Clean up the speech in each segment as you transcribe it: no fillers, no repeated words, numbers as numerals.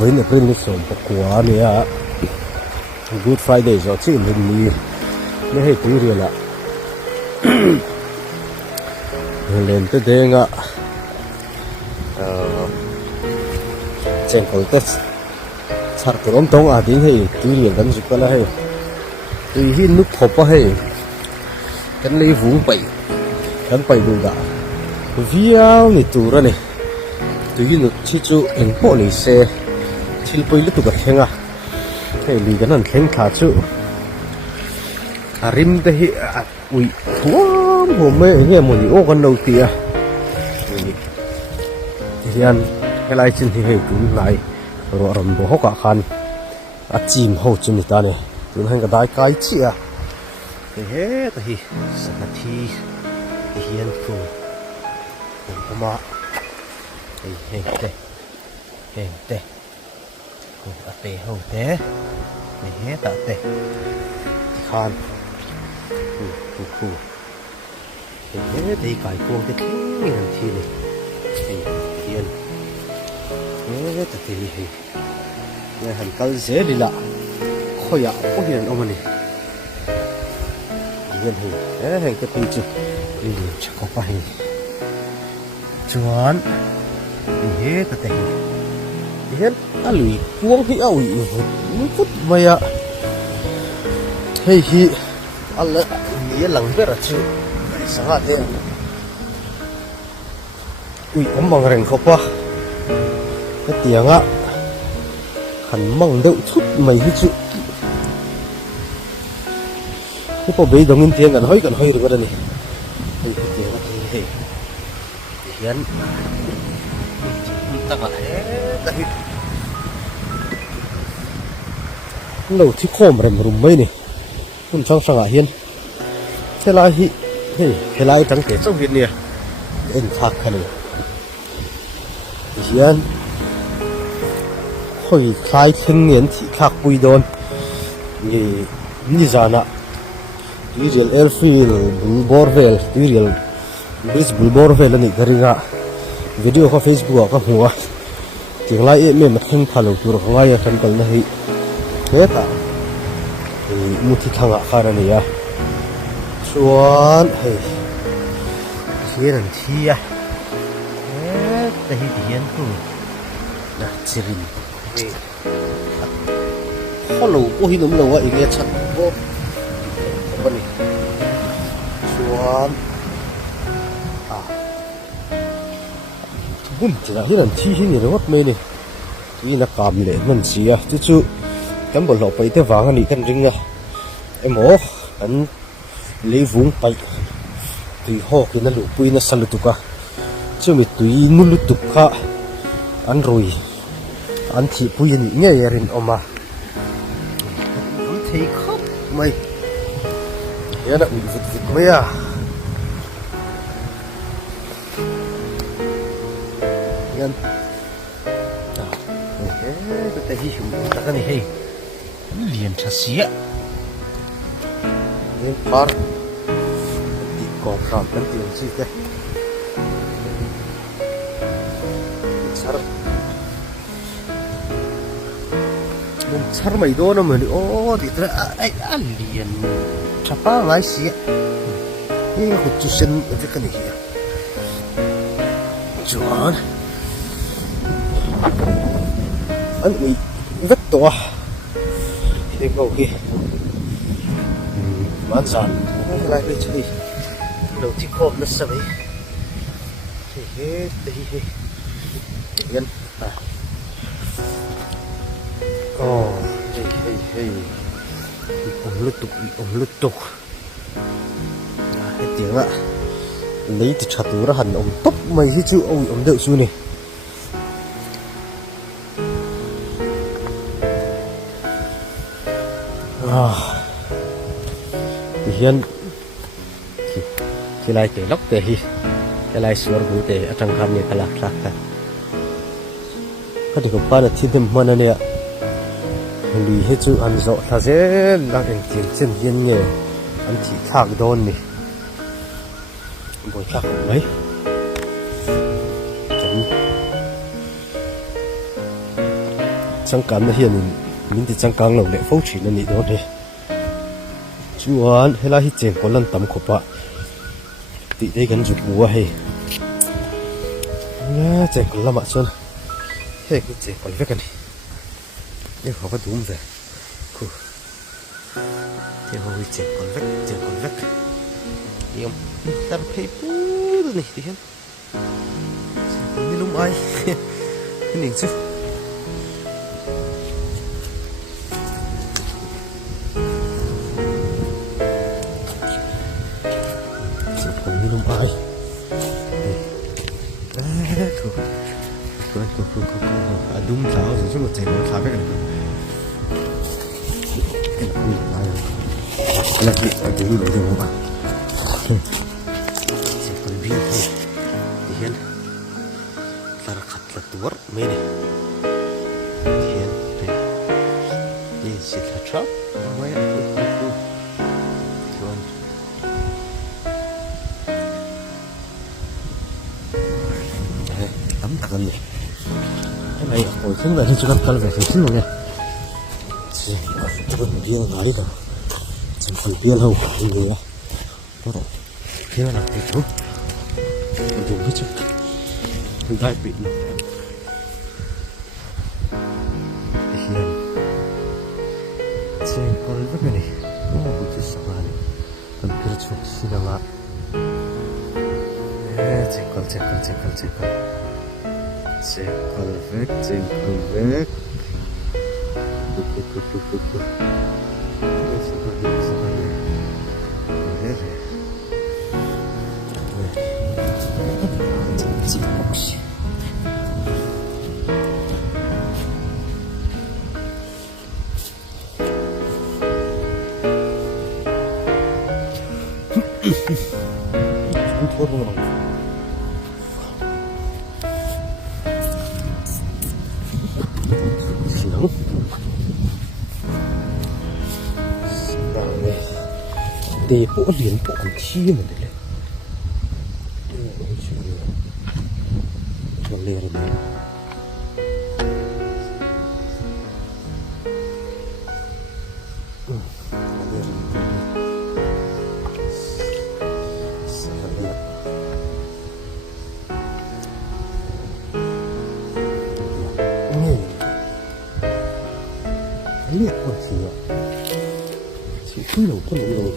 với nước lên sổ bọc quá nữa Good Friday rồi chứ mình đi mới hay tí rồi là lên tới đây ngạ trên cầu tết sạc từ ông tông à đến hay tí rồi gần chụp là hay tùy hin nước hộp á hay cái lấy vú bảy đủ đã viao này tù ra này tùy hin nước chỉ chú anh bộ này xe chỉ bơi lúc tụ cả khen à hay lì cái này khen khá chú rim đây ui thua hôm nay nghe một những ô con đầu tiên thì anh cái lại trên thì hay cũng lại rồi làm bộ hốc cả khăn chìm hậu trên người ta này tụi hắn cái đại cái chi à thì hết thì sắp thì hiền cô mà hèn tê cô ở tê hậu tê này hết tạ tê khăn cô thì hết thì cái cuồng cái thế này thì này thì hiền hết thì này hành cái dễ đi lạ khôi ạ có hiền ông này hiền thì hành cái tùy chứ đi chắc có phải chuẩn đi hết cái này hết à lùi cuồng thì ảo mấy phút mày ạ hay hi ăn lại nghĩa lằng biết là chứ sáng hạt thế ui có bằng rèn không qua cái tiếng á hẳn mong đậu chút mày hết chứ cái bộ bê đồng in tiền gần hơi được cái này thì tiếng thì hiến ta gọi là lâu thì khom rồi mà rùm mấy này cũng sang sang hiến thế là thế là trắng thể trong viện nè anh thắc cái này hiến hồi khai thiên niên thì khác bùi đồn như ra nè Real Airfield Bulborvel Real Bridge Bulborvel này cái gì video có Facebook có mua tiếng lại em mà thằng thằng tur không ai thằng cần này hết à thì mua thịt thằng ạ khai này à xuân hay thế là chi à hết đây thì hiện cũng là chỉ có lâu có hin lắm lâu á ý nghĩa chặt vô vấn đề xuân bún chỉ là cái lần thi hin nhiều lắm mấy này vì là cảm lệ mình xí à chứ chứ cán bộ lọ bay tới vàng anh đi canh rinh à em mổ anh lấy vốn bay tùy họ cái nó lụt bụi nó săn lụt cả chứ mình tùy nó lụt tục cả anh rồi anh chỉ bụi này nghe rồi ông à anh thấy khóc mày nhớ đã bị vịt mấy à nhân tôi thấy hiểu ta cái này hay liền chả xía nên par đi còn làm cái tiền gì thế mình sar mày đó nó mình ô thì tôi ai liền chả pa ngay xía nhưng hụt chút xin ở cái này chuẩn anh bị vất to thì cầu kia bán sản lại đi chơi đầu thì khom nó sao vậy thì hết đi yên à hey ông lướt tục hết tiếng ạ lấy từ chặt túi ra hẳn ông tóc mày hết chứ ông đợi xui này thì hiện cái này để lóc để cái này sửa bù để ở trong khám này cái lạc cái điều quan là thiên thêm hơn này ạ lì hết chú ăn rõ là dễ là anh tiền chân yên nhẹ anh chỉ khác đòn này buổi khác mấy chẳng cắn nó hiện mình thì chẳng cắn lòng lệ phâu chỉ là nị đó đấy chuan hay là hít chèn có lần tắm khổ bạ tị đây gần chụp búa hay nhá chèn còn làm ạ xuân hay cái chèn còn vét cái này nhưng họ vẫn đúng rồi cô thì họ chèn còn vét đi không ta phải bú rồi này đi hen không ai cái này chứ không ai đúng tháo rồi chứ một chén nó tháo cái này là gì phải cái gì đấy rồi các bạn sẽ còn biết thôi thì hiện là khát là tuột mấy này hiện đây đây sẽ là chop mấy tắm thật này cái này hồi sinh là chúng ta cần phải sinh luôn nha chỉ có một điều nói đâu chẳng còn biết đâu cả người có thể thế là cái chú dùng cái chút mình đại bị hiền trên con rất này nó là một chiếc xe này còn kia chút xin là trên con vết không thua đâu nóng nào này để bộ liền bộ còn chi mà đấy cho liền này liệt quá chị cứ đầu con rồi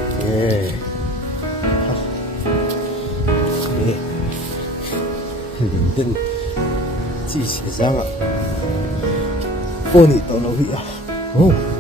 nè đừng tin chị sẽ ra ạ cô nị tao đâu bị à